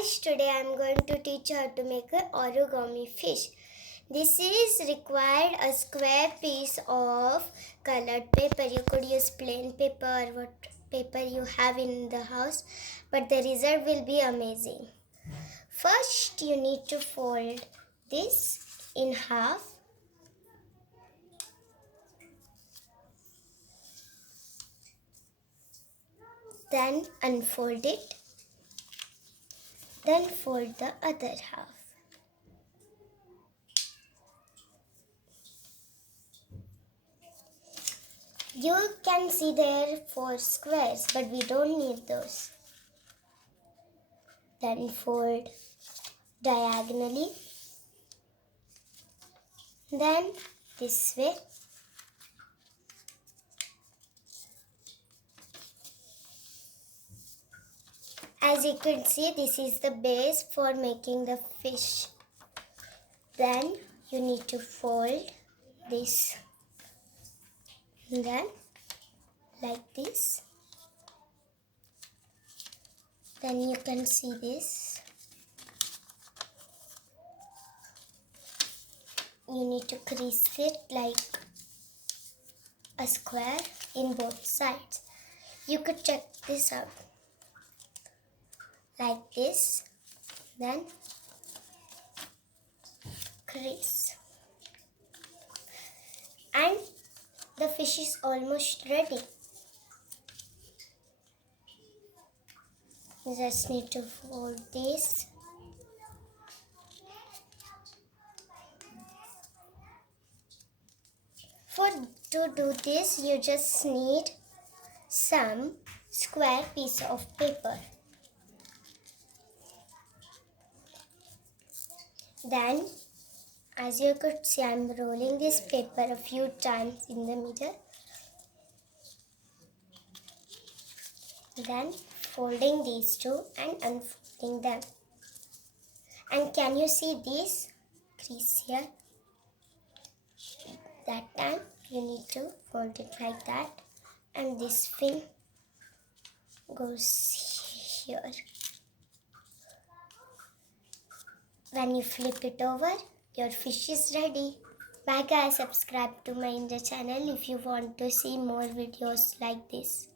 guys, today I'm going to teach you how to make an origami fish. This is required a square piece of colored paper. You could use plain paper or what paper you have in the house, but the result will be amazing. First, you need to fold this in half. Then unfold it. Then fold the other half. You can see there 4 squares, but we don't need those. Then fold diagonally. Then this way. As you can see, this is the base for making the fish. Then you need to fold this. And then like this. Then you can see this. You need to crease it like a square in both sides. You could check this out. Like this, then crease, and the fish is almost ready. You just need to fold this. To do this, you just need some square piece of paper. Then, as you could see, I'm rolling this paper a few times in the middle. Then folding these two and unfolding them. And can you see this crease here? That time you need to fold it like that. And this fin goes here. When you flip it over, your fish is ready. Bye guys, subscribe to my channel if you want to see more videos like this.